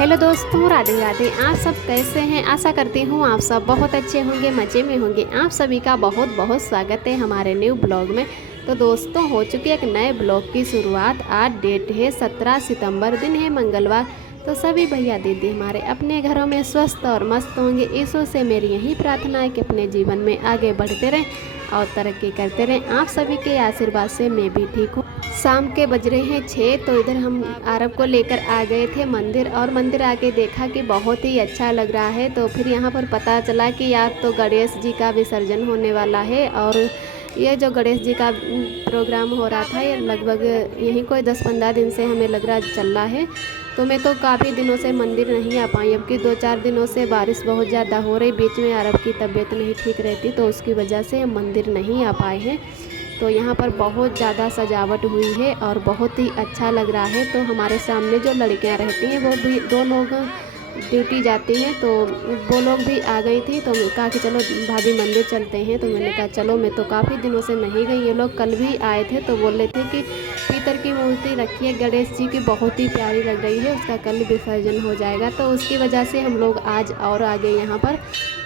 Hello दोस्तों, राधे राधे। आप सब कैसे हैं? आशा करती हूँ आप सब बहुत अच्छे होंगे, मज़े में होंगे। आप सभी का बहुत बहुत स्वागत है हमारे न्यू ब्लॉग में। तो दोस्तों, हो चुकी है एक नए ब्लॉग की शुरुआत। आज डेट है 17 सितंबर, दिन है मंगलवार। तो सभी भैया दीदी हमारे अपने घरों में स्वस्थ और मस्त होंगे। ईश्वर से मेरी यही प्रार्थना है कि अपने जीवन में आगे बढ़ते रहें और तरक्की करते रहें। आप सभी के आशीर्वाद से मैं भी ठीक हूँ। शाम के बज रहे हैं 6। तो इधर हम आरब को लेकर आ गए थे मंदिर, और मंदिर आके देखा कि बहुत ही अच्छा लग रहा है। तो फिर यहाँ पर पता चला कि आज तो गणेश जी का विसर्जन होने वाला है। और ये जो गणेश जी का प्रोग्राम हो रहा था, ये लगभग यहीं कोई 10-15 दिन से हमें लग रहा चल रहा है। तो मैं तो काफ़ी दिनों से मंदिर नहीं आ पाई, अब कि 2-4 दिनों से बारिश बहुत ज़्यादा हो रही। बीच में अरब की तबीयत नहीं ठीक रहती, तो उसकी वजह से हम मंदिर नहीं आ पाए हैं। तो यहाँ पर बहुत ज़्यादा सजावट हुई है और बहुत ही अच्छा लग रहा है। तो हमारे सामने जो लड़कियाँ रहती हैं, वो भी 2 लोग ड्यूटी जाती हैं, तो वो लोग भी आ गई थी। तो कहा कि चलो भाभी मंदिर चलते हैं। तो मैंने कहा चलो, मैं तो काफ़ी दिनों से नहीं गई। ये लोग कल भी आए थे, तो बोल रहे थे कि पीतल की मूर्ति रखी है गणेश जी की, बहुत ही प्यारी लग रही है, उसका कल विसर्जन हो जाएगा। तो उसकी वजह से हम लोग आज और आ गए यहाँ पर।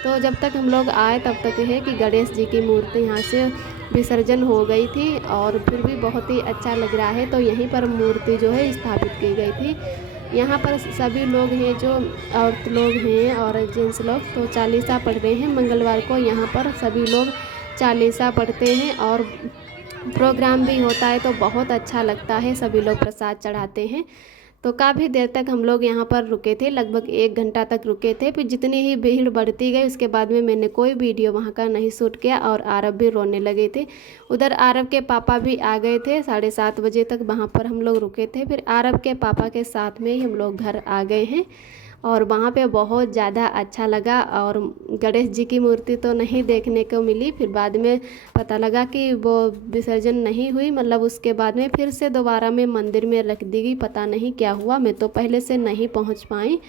तो जब तक हम लोग आए तब तक है कि गणेश जी की मूर्ति यहाँ से विसर्जन हो गई थी, और फिर भी बहुत ही अच्छा लग रहा है। तो यहीं पर मूर्ति जो है स्थापित की गई थी। यहाँ पर सभी लोग हैं, जो औरत लोग हैं और जेंट्स लोग, तो चालीसा पढ़ रहे हैं। मंगलवार को यहाँ पर सभी लोग चालीसा पढ़ते हैं और प्रोग्राम भी होता है, तो बहुत अच्छा लगता है। सभी लोग प्रसाद चढ़ाते हैं। तो काफ़ी देर तक हम लोग यहाँ पर रुके थे, लगभग 1 घंटा तक रुके थे। फिर जितनी ही भीड़ बढ़ती गई, उसके बाद में मैंने कोई वीडियो वहाँ का नहीं शूट किया, और आरब भी रोने लगे थे। उधर आरब के पापा भी आ गए थे, 7:30 बजे तक वहाँ पर हम लोग रुके थे। फिर आरब के पापा के साथ में ही हम लोग घर आ गए हैं, और वहाँ पे बहुत ज़्यादा अच्छा लगा। और गणेश जी की मूर्ति तो नहीं देखने को मिली। फिर बाद में पता लगा कि वो विसर्जन नहीं हुई, मतलब उसके बाद में फिर से दोबारा में मंदिर में रख दी गई। पता नहीं क्या हुआ, मैं तो पहले से नहीं पहुँच पाई।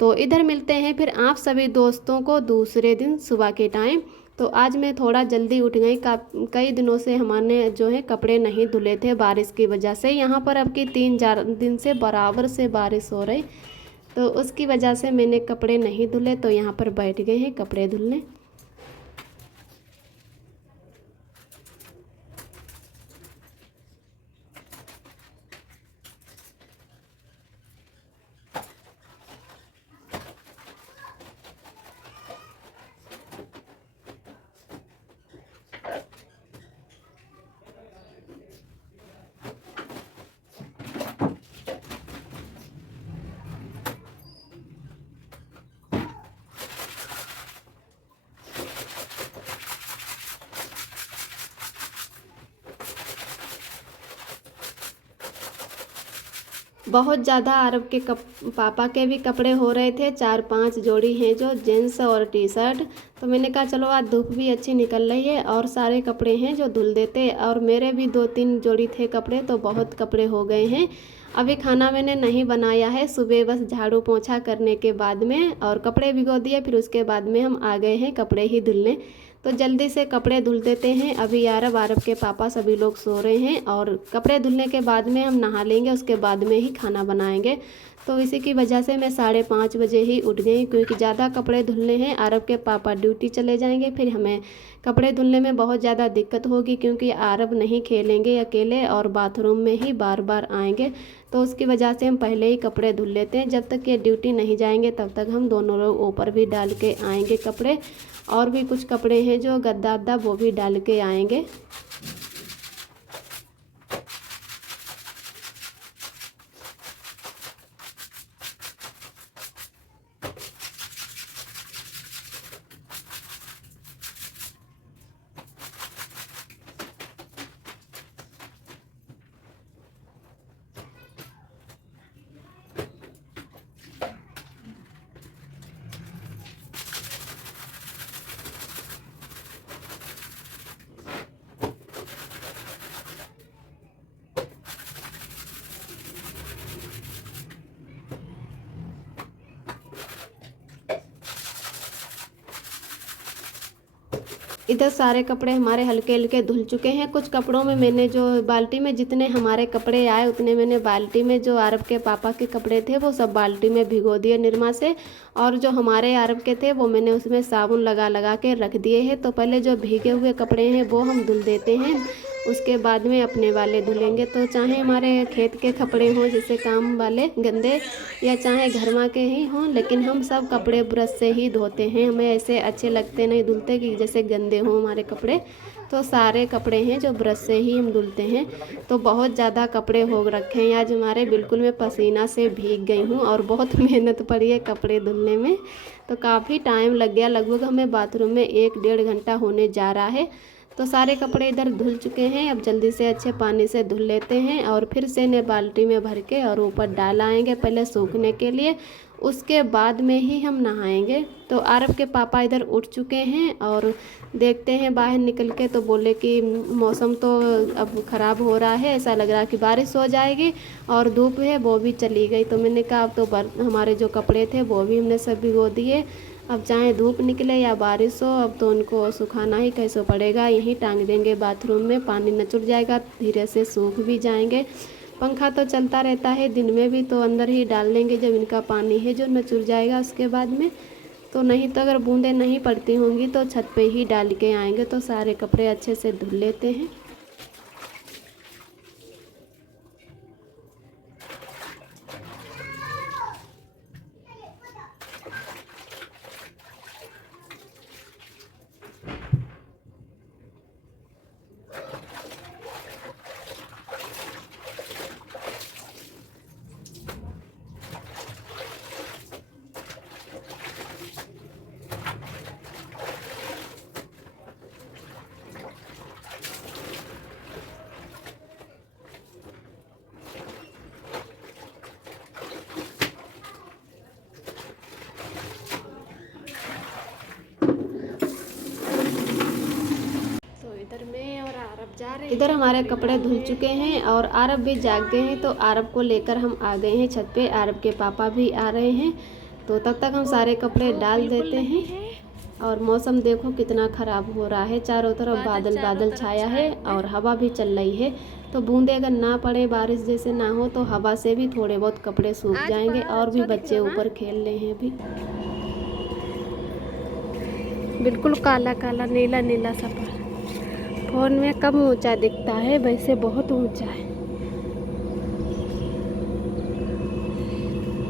तो इधर मिलते हैं फिर आप सभी दोस्तों को दूसरे दिन सुबह के टाइम। तो आज मैं थोड़ा जल्दी उठ गई। कई दिनों से हमारे जो है कपड़े नहीं धुले थे बारिश की वजह से। यहाँ पर अब की 3-4 दिन से बराबर से बारिश हो रही, तो उसकी वजह से मैंने कपड़े नहीं धुले। तो यहाँ पर बैठ गए हैं कपड़े धुलने। बहुत ज़्यादा अरब के पापा के भी कपड़े हो रहे थे। 4-5 जोड़ी हैं जो जीन्स और टी शर्ट। तो मैंने कहा चलो, आज धूप भी अच्छी निकल रही है और सारे कपड़े हैं जो धुल देते। और मेरे भी 2-3 जोड़ी थे कपड़े, तो बहुत कपड़े हो गए हैं। अभी खाना मैंने नहीं बनाया है, सुबह बस झाड़ू पोंछा करने के बाद में और कपड़े भिगो दिए। फिर उसके बाद में हम आ गए हैं कपड़े ही धुलने। तो जल्दी से कपड़े धुल देते हैं। अभी आरब के पापा सभी लोग सो रहे हैं, और कपड़े धुलने के बाद में हम नहा लेंगे, उसके बाद में ही खाना बनाएंगे। तो इसी की वजह से मैं 5:30 बजे ही उठ गई, क्योंकि ज़्यादा कपड़े धुलने हैं। आरब के पापा ड्यूटी चले जाएंगे, फिर हमें कपड़े धुलने में बहुत ज़्यादा दिक्कत होगी, क्योंकि आरब नहीं खेलेंगे अकेले और बाथरूम में ही बार बार आएंगे। तो उसकी वजह से हम पहले ही कपड़े धुल लेते हैं। जब तक ये ड्यूटी नहीं जाएंगे तब तक हम दोनों लोग ऊपर भी डाल के आएंगे कपड़े। और भी कुछ कपड़े हैं जो गद्दा अद्दा, वो भी डाल के आएंगे। इधर सारे कपड़े हमारे हल्के हल्के धुल चुके हैं। कुछ कपड़ों में मैंने जो बाल्टी में जितने हमारे कपड़े आए उतने मैंने बाल्टी में, जो आरब के पापा के कपड़े थे वो सब बाल्टी में भिगो दिए निरमा से, और जो हमारे आरब के थे वो मैंने उसमें साबुन लगा लगा के रख दिए हैं। तो पहले जो भीगे हुए कपड़े हैं वो हम धुल देते हैं, उसके बाद में अपने वाले धुलेंगे। तो चाहे हमारे खेत के कपड़े हों जैसे काम वाले गंदे, या चाहे घरमा के ही हों, लेकिन हम सब कपड़े ब्रश से ही धोते हैं। हमें ऐसे अच्छे लगते नहीं धुलते कि जैसे गंदे हों हमारे कपड़े। तो सारे कपड़े हैं जो ब्रश से ही हम धुलते हैं। तो बहुत ज़्यादा कपड़े हो रखे हैं आज हमारे, बिल्कुल मैं पसीना से भीग गई हूँ और बहुत मेहनत पड़ी है कपड़े धुलने में। तो काफ़ी टाइम लग गया, लगभग हमें बाथरूम में 1-1.5 घंटा होने जा रहा है। तो सारे कपड़े इधर धुल चुके हैं। अब जल्दी से अच्छे पानी से धुल लेते हैं और फिर से इन्हें बाल्टी में भर के और ऊपर डाल आएंगे पहले सूखने के लिए, उसके बाद में ही हम नहाएंगे। तो आरब के पापा इधर उठ चुके हैं और देखते हैं बाहर निकल के, तो बोले कि मौसम तो अब ख़राब हो रहा है, ऐसा लग रहा है कि बारिश हो जाएगी, और धूप है वो भी चली गई। तो मैंने कहा अब तो हमारे जो कपड़े थे वो भी हमने सब भिगो दिए। अब चाहे धूप निकले या बारिश हो, अब तो उनको सुखाना ही कैसे पड़ेगा। यहीं टांग देंगे बाथरूम में, पानी नचुड़ जाएगा, धीरे से सूख भी जाएंगे। पंखा तो चलता रहता है दिन में भी, तो अंदर ही डाल देंगे जब इनका पानी है जो नचुड़ जाएगा उसके बाद में। तो नहीं तो अगर बूंदें नहीं पड़ती होंगी तो छत पे ही डाल के आएंगे। तो सारे कपड़े अच्छे से धुल लेते हैं। इधर हमारे कपड़े धुल चुके हैं और आरब भी जाग गए हैं। तो आरब को लेकर हम आ गए हैं छत पे, आरब के पापा भी आ रहे हैं। तो तब तक हम सारे कपड़े डाल देते हैं। और मौसम देखो कितना ख़राब हो रहा है, चारों तरफ बादल बादल छाया है और हवा भी चल रही है। तो बूंदे अगर ना पड़े, बारिश जैसे ना हो, तो हवा से भी थोड़े बहुत कपड़े सूख जाएंगे। और भी बच्चे ऊपर खेल रहे हैं अभी। बिल्कुल काला काला नीला नीला सा फोन में कम ऊंचा दिखता है, वैसे बहुत ऊंचा है।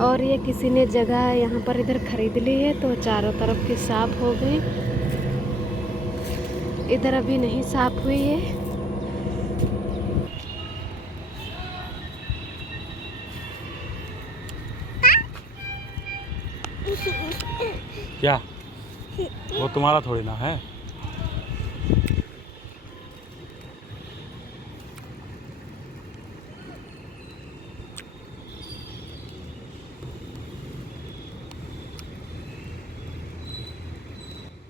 और ये किसी ने जगह यहाँ पर इधर खरीद ली है, तो चारों तरफ की साफ हो गई। इधर अभी नहीं साफ हुई है। क्या वो तुम्हारा थोड़ी ना है।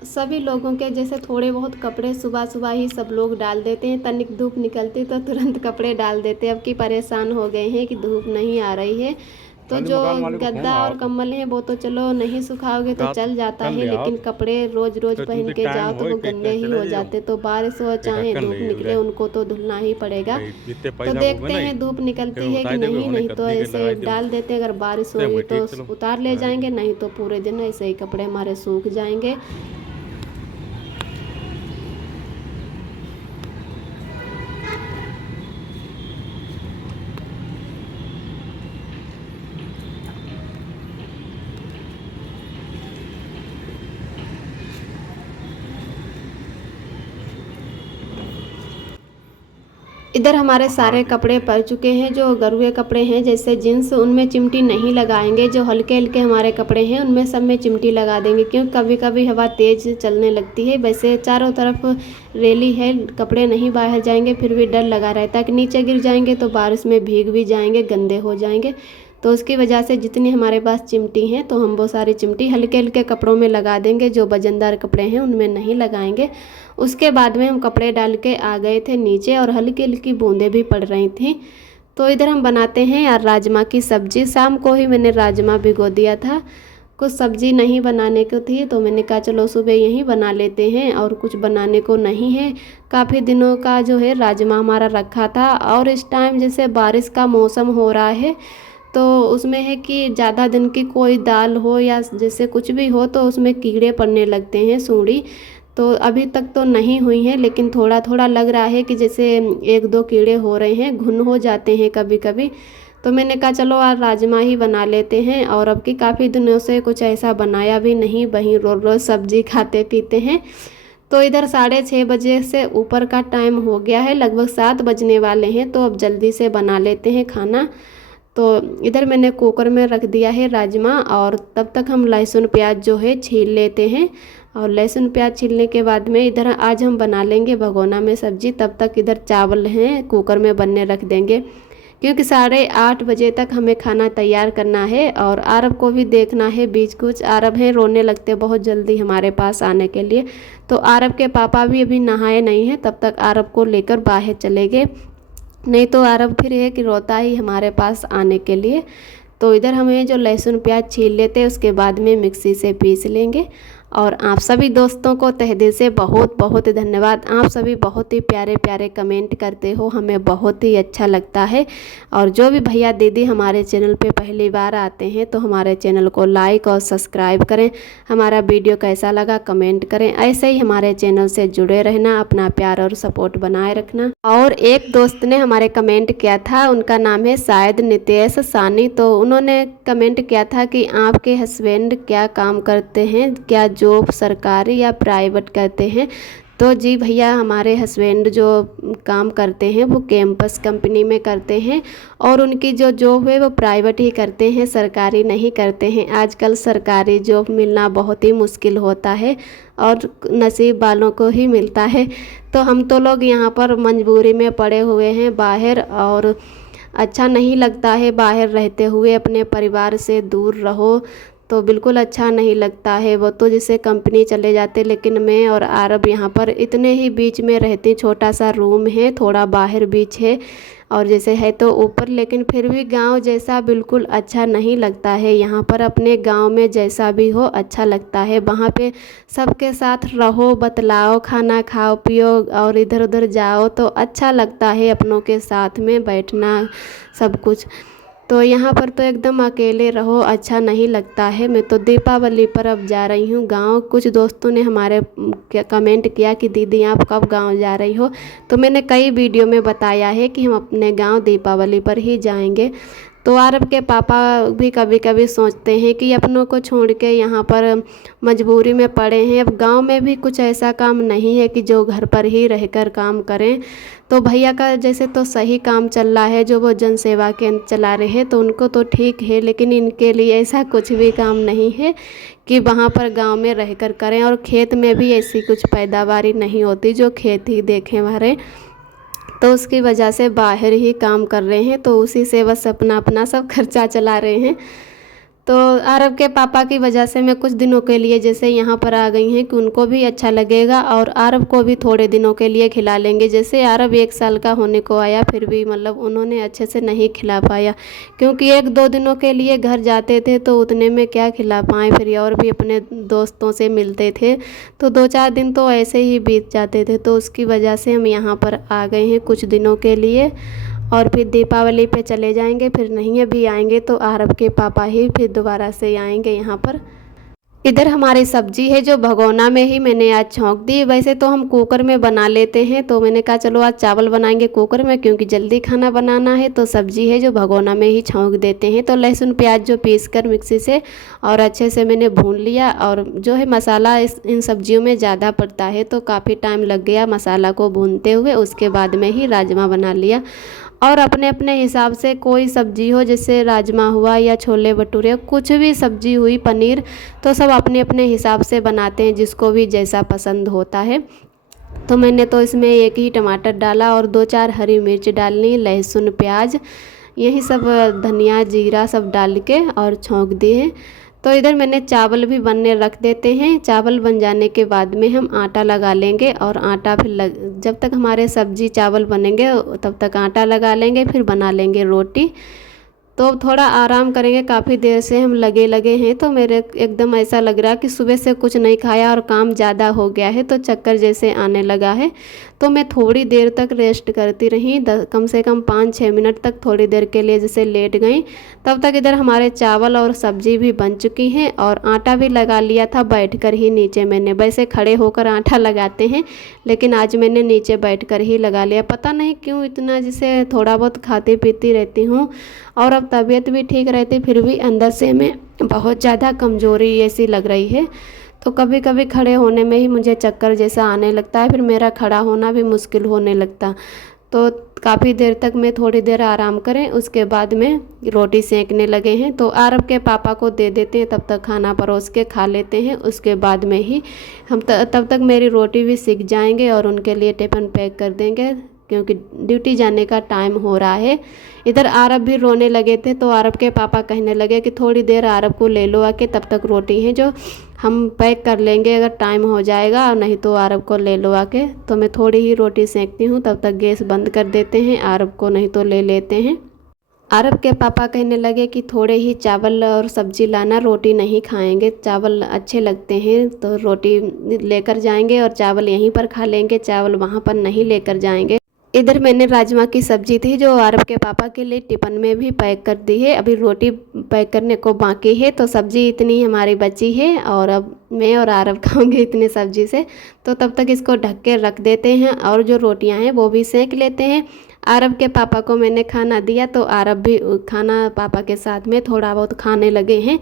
सभी लोगों के जैसे थोड़े बहुत कपड़े सुबह सुबह ही सब लोग डाल देते हैं, तनिक धूप निकलती तो तुरंत कपड़े डाल देते हैं। अब की परेशान हो गए हैं कि धूप नहीं आ रही है। तो जो गद्दा और कंबल है वो तो चलो नहीं सुखाओगे तो चल जाता है, लेकिन कपड़े रोज रोज पहन के जाओ तो वो गंदे ही हो जाते। तो बारिश हो चाहे धूप निकले, उनको तो धुलना ही पड़ेगा। तो देखते हैं धूप निकलती है कि नहीं, नहीं तो ऐसे डाल देते हैं। अगर बारिश होगी तो उतार ले जाएंगे, नहीं तो पूरे दिन ऐसे ही कपड़े हमारे सूख जाएंगे। इधर हमारे सारे कपड़े पड़ चुके हैं। जो गरुए कपड़े हैं जैसे जींस, उनमें चिमटी नहीं लगाएंगे। जो हल्के हल्के हमारे कपड़े हैं उनमें सब में चिमटी लगा देंगे, क्योंकि कभी कभी हवा तेज़ चलने लगती है। वैसे चारों तरफ रेली है, कपड़े नहीं बाहर जाएंगे, फिर भी डर लगा रहता है कि नीचे गिर जाएंगे तो बारिश में भीग भी जाएंगे, गंदे हो जाएंगे। तो उसकी वजह से जितनी हमारे पास चिमटी हैं तो हम वो सारी चिमटी हल्के हल्के कपड़ों में लगा देंगे। जो वजनदार कपड़े हैं उनमें नहीं लगाएंगे। उसके बाद में हम कपड़े डाल के आ गए थे नीचे और हल्की हल्की बूंदें भी पड़ रही थी। तो इधर हम बनाते हैं यार राजमा की सब्ज़ी। शाम को ही मैंने राजमा भिगो दिया था। कुछ सब्ज़ी नहीं बनाने को थी, तो मैंने कहा चलो सुबह यहीं बना लेते हैं, और कुछ बनाने को नहीं है। काफ़ी दिनों का जो है राजमा हमारा रखा था, और इस टाइम जैसे बारिश का मौसम हो रहा है तो उसमें है कि ज़्यादा दिन की कोई दाल हो या जैसे कुछ भी हो तो उसमें कीड़े पड़ने लगते हैं, सूंडी। तो अभी तक तो नहीं हुई है, लेकिन थोड़ा थोड़ा लग रहा है कि जैसे 1-2 कीड़े हो रहे हैं, घुन हो जाते हैं कभी कभी। तो मैंने कहा चलो आज राजमा ही बना लेते हैं, और अब की काफ़ी दिनों से कुछ ऐसा बनाया भी नहीं, वहीं रोज़ रोज़ सब्ज़ी खाते पीते हैं। तो इधर 6:30 बजे से ऊपर का टाइम हो गया है, लगभग 7 बजने वाले हैं, तो अब जल्दी से बना लेते हैं खाना। तो इधर मैंने कुकर में रख दिया है राजमा, और तब तक हम लहसुन प्याज जो है छील लेते हैं। और लहसुन प्याज छीलने के बाद में इधर आज हम बना लेंगे भगोना में सब्ज़ी। तब तक इधर चावल हैं कुकर में बनने रख देंगे, क्योंकि 8:30 बजे तक हमें खाना तैयार करना है। और आरब को भी देखना है, बीच कुछ आरब हैं रोने लगते बहुत जल्दी हमारे पास आने के लिए। तो आरब के पापा भी अभी नहाए नहीं हैं, तब तक आरब को लेकर बाहर चले गए, नहीं तो आरब फिर है कि रोता ही हमारे पास आने के लिए। तो इधर हमें जो लहसुन प्याज छील लेते हैं, उसके बाद में मिक्सी से पीस लेंगे। और आप सभी दोस्तों को तहे दिल से बहुत बहुत धन्यवाद। आप सभी बहुत ही प्यारे प्यारे कमेंट करते हो, हमें बहुत ही अच्छा लगता है। और जो भी भैया दीदी हमारे चैनल पे पहली बार आते हैं तो हमारे चैनल को लाइक और सब्सक्राइब करें। हमारा वीडियो कैसा लगा कमेंट करें। ऐसे ही हमारे चैनल से जुड़े रहना, अपना प्यार और सपोर्ट बनाए रखना। और एक दोस्त ने हमारे कमेंट किया था, उनका नाम है शायद नितेश सानी। तो उन्होंने कमेंट किया था कि आपके हस्बैंड क्या काम करते हैं, क्या जॉब सरकारी या प्राइवेट करते हैं। तो जी भैया, हमारे हस्बैंड जो काम करते हैं वो कैंपस कंपनी में करते हैं, और उनकी जो जॉब है वो प्राइवेट ही करते हैं, सरकारी नहीं करते हैं। आजकल सरकारी जॉब मिलना बहुत ही मुश्किल होता है, और नसीब वालों को ही मिलता है। तो हम तो लोग यहाँ पर मजबूरी में पड़े हुए हैं बाहर, और अच्छा नहीं लगता है बाहर रहते हुए, अपने परिवार से दूर रहो तो बिल्कुल अच्छा नहीं लगता है। वो तो जैसे कंपनी चले जाते, लेकिन मैं और आरब यहाँ पर इतने ही बीच में रहते। छोटा सा रूम है, थोड़ा बाहर बीच है, और जैसे है तो ऊपर, लेकिन फिर भी गांव जैसा बिल्कुल अच्छा नहीं लगता है। यहाँ पर अपने गांव में जैसा भी हो अच्छा लगता है। वहाँ पे सबके साथ रहो, बतलाओ, खाना खाओ पियो, और इधर उधर जाओ तो अच्छा लगता है, अपनों के साथ में बैठना सब कुछ। तो यहाँ पर तो एकदम अकेले रहो, अच्छा नहीं लगता है। मैं तो दीपावली पर अब जा रही हूँ गांव। कुछ दोस्तों ने हमारे कमेंट किया कि दीदी आप कब गांव जा रही हो, तो मैंने कई वीडियो में बताया है कि हम अपने गांव दीपावली पर ही जाएंगे। तो आरब के पापा भी कभी कभी सोचते हैं कि अपनों को छोड़ के यहाँ पर मजबूरी में पड़े हैं। अब गांव में भी कुछ ऐसा काम नहीं है कि जो घर पर ही रहकर काम करें। तो भैया का जैसे तो सही काम चल रहा है, जो वो जन सेवा केंद्र चला रहे हैं, तो उनको तो ठीक है, लेकिन इनके लिए ऐसा कुछ भी काम नहीं है कि वहाँ पर गांव में रहकर करें। और खेत में भी ऐसी कुछ पैदावारी नहीं होती जो खेत ही देखें हमारे, तो उसकी वजह से बाहर ही काम कर रहे हैं। तो उसी से बस अपना अपना सब खर्चा चला रहे हैं। तो आरब के पापा की वजह से मैं कुछ दिनों के लिए जैसे यहाँ पर आ गई हैं कि उनको भी अच्छा लगेगा, और आरब को भी थोड़े दिनों के लिए खिला लेंगे। जैसे आरब 1 साल का होने को आया, फिर भी मतलब उन्होंने अच्छे से नहीं खिला पाया, क्योंकि 1-2 दिनों के लिए घर जाते थे तो उतने में क्या खिला पाएँ, फिर और भी अपने दोस्तों से मिलते थे, तो 2-4 दिन तो ऐसे ही बीत जाते थे। तो उसकी वजह से हम यहाँ पर आ गए हैं कुछ दिनों के लिए, और फिर दीपावली पे चले जाएंगे, फिर नहीं अभी आएंगे तो आरब के पापा ही फिर दोबारा से आएंगे यहाँ पर। इधर हमारी सब्जी है जो भगोना में ही मैंने आज छौंक दी। वैसे तो हम कुकर में बना लेते हैं, तो मैंने कहा चलो आज चावल बनाएंगे कुकर में, क्योंकि जल्दी खाना बनाना है। तो सब्जी है जो भगोना में ही छौंक देते हैं। तो लहसुन प्याज जो पीस कर मिक्सी से और अच्छे से मैंने भून लिया, और जो है मसाला इन सब्जियों में ज़्यादा पड़ता है, तो काफ़ी टाइम लग गया मसाला को भूनते हुए। उसके बाद में ही राजमा बना लिया, और अपने अपने हिसाब से कोई सब्जी हो, जैसे राजमा हुआ या छोले भटूरे, कुछ भी सब्जी हुई, पनीर, तो सब अपने अपने हिसाब से बनाते हैं, जिसको भी जैसा पसंद होता है। तो मैंने तो इसमें 1 ही टमाटर डाला और 2-4 हरी मिर्च डालनी, लहसुन प्याज यही सब, धनिया जीरा सब डाल के और छौंक दिए। तो इधर मैंने चावल भी बनने रख देते हैं। चावल बन जाने के बाद में हम आटा लगा लेंगे, और आटा फिर जब तक हमारे सब्जी चावल बनेंगे तब तक आटा लगा लेंगे, फिर बना लेंगे रोटी। तो अब थोड़ा आराम करेंगे। काफ़ी देर से हम लगे हैं, तो मेरे एकदम ऐसा लग रहा है कि सुबह से कुछ नहीं खाया और काम ज़्यादा हो गया है, तो चक्कर जैसे आने लगा है। तो मैं थोड़ी देर तक रेस्ट करती रही, कम से कम 5-6 मिनट तक थोड़ी देर के लिए जैसे लेट गई। तब तक इधर हमारे चावल और सब्जी भी बन चुकी हैं और आटा भी लगा लिया था बैठकर ही नीचे। मैंने वैसे खड़े होकर आटा लगाते हैं, लेकिन आज मैंने नीचे बैठकर ही लगा लिया। पता नहीं क्यों इतना जैसे थोड़ा बहुत खाती पीती रहती हूँ और अब तबीयत भी ठीक रहती, फिर भी अंदर से मैं बहुत ज़्यादा कमज़ोरी ऐसी लग रही है। तो कभी कभी खड़े होने में ही मुझे चक्कर जैसा आने लगता है, फिर मेरा खड़ा होना भी मुश्किल होने लगता। तो काफ़ी देर तक मैं थोड़ी देर आराम करें, उसके बाद में रोटी सेंकने लगे हैं। तो आरब के पापा को दे देते हैं, तब तक खाना परोस के खा लेते हैं। उसके बाद में ही हम तब तक मेरी रोटी भी सीख जाएंगे और उनके लिए टिफ़िन पैक कर देंगे, क्योंकि ड्यूटी जाने का टाइम हो रहा है। इधर आरब भी रोने लगे थे, तो आरब के पापा कहने लगे कि थोड़ी देर आरब को ले लो आके, तब तक रोटी है जो हम पैक कर लेंगे अगर टाइम हो जाएगा, और नहीं तो आरब को ले लो आके। तो मैं थोड़ी ही रोटी सेंकती हूँ, तब तक गैस बंद कर देते हैं, आरब को नहीं तो ले लेते हैं। आरब के पापा कहने लगे कि थोड़े ही चावल और सब्जी लाना, रोटी नहीं खाएंगे, चावल अच्छे लगते हैं तो रोटी लेकर जाएंगे और चावल यहीं पर खा लेंगे, चावल वहाँ पर नहीं लेकर जाएंगे। इधर मैंने राजमा की सब्जी थी जो आरब के पापा के लिए टिफ़िन में भी पैक कर दी है, अभी रोटी पैक करने को बाकी है। तो सब्जी इतनी हमारी बची है और अब मैं और आरब खाऊंगे इतने सब्जी से, तो तब तक इसको ढक के रख देते हैं और जो रोटियां हैं वो भी सेक लेते हैं। आरब के पापा को मैंने खाना दिया, तो आरब भी खाना पापा के साथ में थोड़ा बहुत खाने लगे हैं।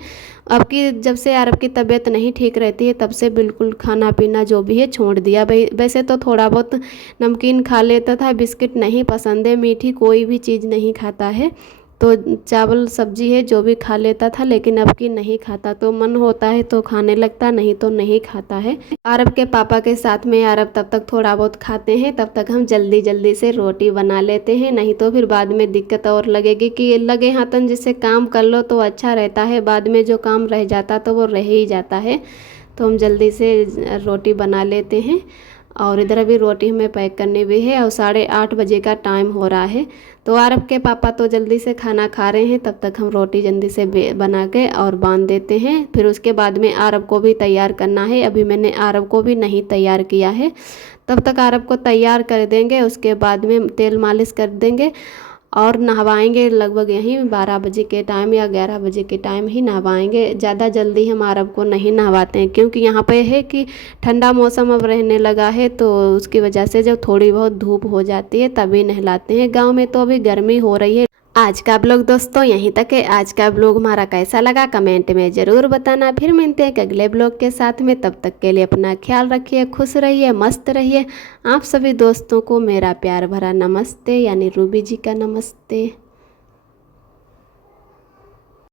अब की जब से आरब की तबीयत नहीं ठीक रहती है, तब से बिल्कुल खाना पीना जो भी है छोड़ दिया। वैसे तो थोड़ा बहुत नमकीन खा लेता था, बिस्किट नहीं पसंद है, मीठी कोई भी चीज़ नहीं खाता है। तो चावल सब्जी है जो भी खा लेता था, लेकिन अब की नहीं खाता। तो मन होता है तो खाने लगता, नहीं तो नहीं खाता है। आरब के पापा के साथ में आरब तब तक थोड़ा बहुत खाते हैं, तब तक हम जल्दी जल्दी से रोटी बना लेते हैं, नहीं तो फिर बाद में दिक्कत और लगेगी कि लगे हाथन जिससे काम कर लो तो अच्छा रहता है, बाद में जो काम रह जाता तो वो रह ही जाता है। तो हम जल्दी से रोटी बना लेते हैं। और इधर अभी रोटी हमें पैक करनी भी है और 8:30 बजे का टाइम हो रहा है। तो आरब के पापा तो जल्दी से खाना खा रहे हैं, तब तक हम रोटी जल्दी से बना के और बांध देते हैं। फिर उसके बाद में आरब को भी तैयार करना है, अभी मैंने आरब को भी नहीं तैयार किया है। तब तक आरब को तैयार कर देंगे, उसके बाद में तेल मालिश कर देंगे और नहवाएंगे। लगभग यहीं 12 बजे के टाइम या 11 बजे के टाइम ही नहवाएंगे। ज़्यादा जल्दी हम आरब को नहीं नहवाते हैं, क्योंकि यहाँ पे है कि ठंडा मौसम अब रहने लगा है, तो उसकी वजह से जब थोड़ी बहुत धूप हो जाती है तभी नहलाते हैं। गांव में तो अभी गर्मी हो रही है। आज का ब्लॉग दोस्तों यहीं तक है। आज का ब्लॉग हमारा कैसा लगा कमेंट में ज़रूर बताना। फिर मिलते हैं एक अगले ब्लॉग के साथ में, तब तक के लिए अपना ख्याल रखिए, खुश रहिए, मस्त रहिए। आप सभी दोस्तों को मेरा प्यार भरा नमस्ते, यानी रूबी जी का नमस्ते।